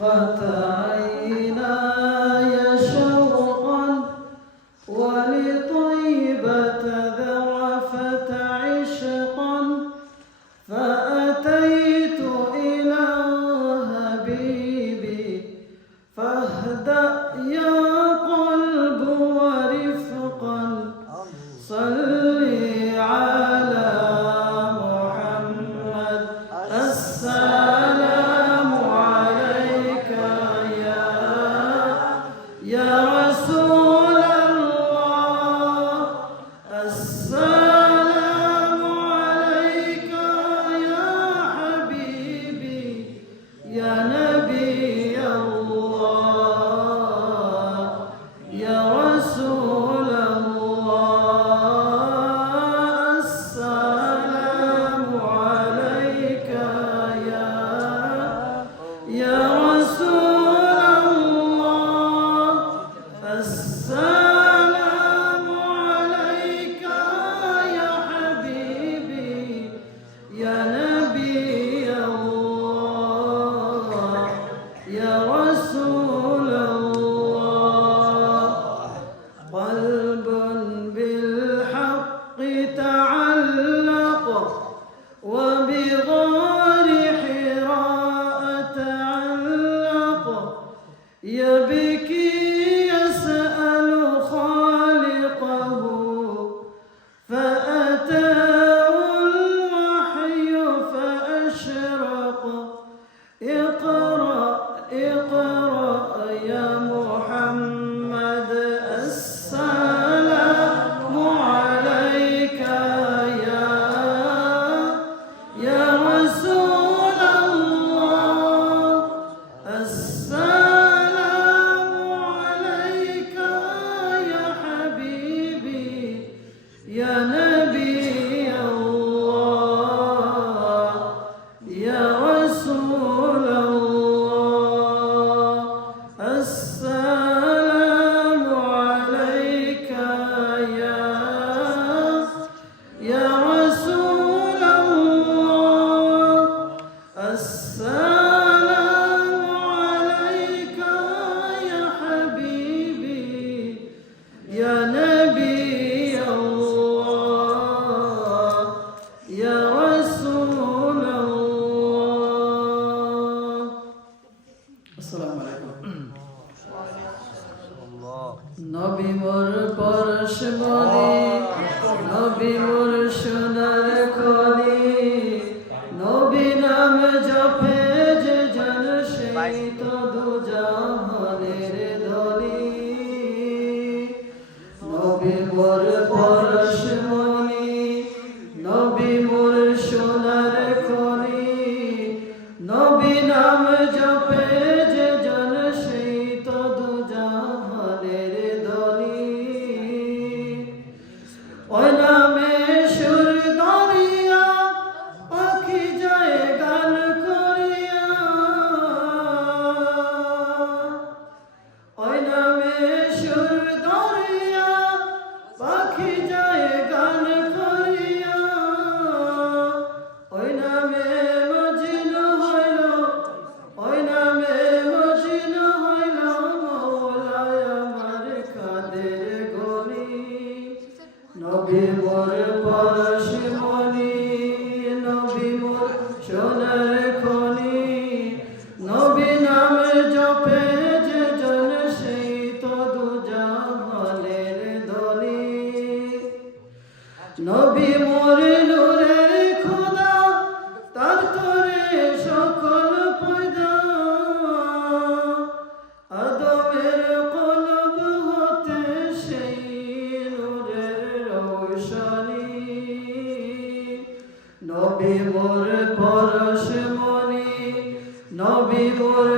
قد عيناي شوقا ولطيبة ذرفت عشقا فأتيت إلى حبيبي فاهدأ يا قلب ورفقا صلي على محمد السلام عليك يا رسول الله السلام عليك يا حبيبي يا نبي الله يا رسول الله السلام عليك يا رسول الله السلام عليك يا حبيبي يا نبي الله يا رسول الله قلب بالحق تعلق وبغار حراء تعلق يبكي يسأل خالقه فأتاه الوحي فأشرق اقرأ اقرأ يا محمد السلام عليك يا رسول الله السلام عليك يا حبيبي يا نبي الله يا رسول الله السلام عليك يا رسول الله السلام عليك يا حبيبي يا نبي الله يا رسول الله السلام عليكم নবী মোর পরশ মনি নবী মোর সোনার খনি নবী নাম জপে যে জন সেই তো দুজাহানের ধনী নবী মোর পরশ মনি নবী মোর সোনার খনি নবী নাম জপে যে জন সেই তো দুজাহানের ধনী ওই নামে সুর দরিয়া পাখি যায় গান করিয়া ওই নামে সুর দরিয়া পাখি যায় গান করিয়া ওই নামে মজনু হইল ওই নামে মজনু হইল মওলায় আমার কাদের গনি নবী মোর পরশ মনি নবী মোর সোনার খনি নবী নাম জপে যে জন সেই তো দুজাহানের ধনী নবী মোর নূরের খোদা তার তরে সকল পয়দা আদমের কলব হতে সেই নূরের রোশনী নবী মোর পরশ মনি নবী মোর